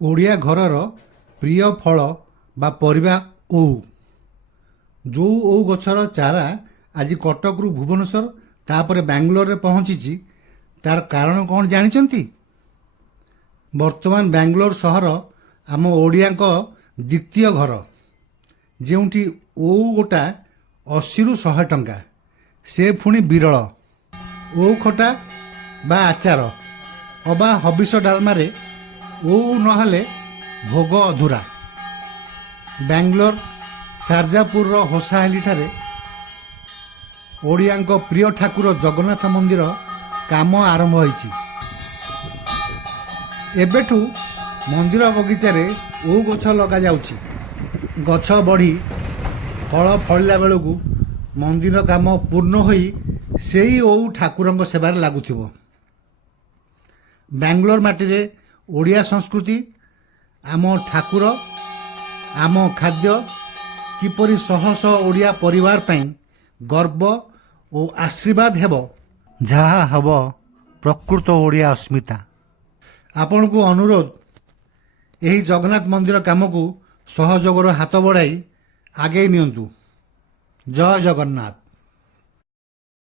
ଓଡ଼ିଆ ଘରର ପ୍ରିୟ ଫଳ ବା ପରିବା ଓଉ। ଯେଉଁ ଓଉ ଗଛର ଚାରା ଆଜି କଟକରୁ ଭୁବନେଶ୍ୱର ତାପରେ ବାଙ୍ଗାଲୋରରେ ପହଞ୍ଚିଛି, ତାର କାରଣ କ'ଣ ଜାଣିଛନ୍ତି? ବର୍ତ୍ତମାନ ବାଙ୍ଗାଲୋର ସହର ଆମ ଓଡ଼ିଆଙ୍କ ଦ୍ୱିତୀୟ ଘର, ଯେଉଁଠି ଓଉ ଗୋଟା 80ରୁ 100 ଟଙ୍କା, ସେ ପୁଣି ବିରଳ। ଓଉ ଖଟା ବା ଆଚାର ଅବା ହବିଷ ଡାଲମାରେ ଓଉ ନହେଲେ ଭୋଗ ଅଧୁରା। ବାଙ୍ଗାଲୋର ସାରଜାପୁରର ହୋସାହାଲିଠାରେ ଓଡ଼ିଆଙ୍କ ପ୍ରିୟ ଠାକୁର ଜଗନ୍ନାଥ ମନ୍ଦିର କାମ ଆରମ୍ଭ ହୋଇଛି। ଏବେଠୁ ମନ୍ଦିର ବଗିଚାରେ ଓଉ ଗଛ ଲଗାଯାଉଛି। ଗଛ ବଢ଼ି ଫଳ ଫଳିଲା ବେଳକୁ ମନ୍ଦିର କାମ ପୂର୍ଣ୍ଣ ହୋଇ ସେଇ ଓଉ ଠାକୁରଙ୍କ ସେବାରେ ଲାଗୁଥିବ। ବାଙ୍ଗାଲୋର ମାଟିରେ ଓଡ଼ିଆ ସଂସ୍କୃତି, ଆମ ଠାକୁର, ଆମ ଖାଦ୍ୟ କିପରି ଶହ ଶହ ଓଡ଼ିଆ ପରିବାର ପାଇଁ ଗର୍ବ ଓ ଆଶୀର୍ବାଦ ହେବ, ଯାହା ହେବ ପ୍ରକୃତ ଓଡ଼ିଆ ଅସ୍ମିତା। ଆପଣଙ୍କୁ ଅନୁରୋଧ, ଏହି ଜଗନ୍ନାଥ ମନ୍ଦିର କାମକୁ ସହଯୋଗର ହାତ ବଢ଼ାଇ ଆଗେଇ ନିଅନ୍ତୁ। ଜୟ ଜଗନ୍ନାଥ।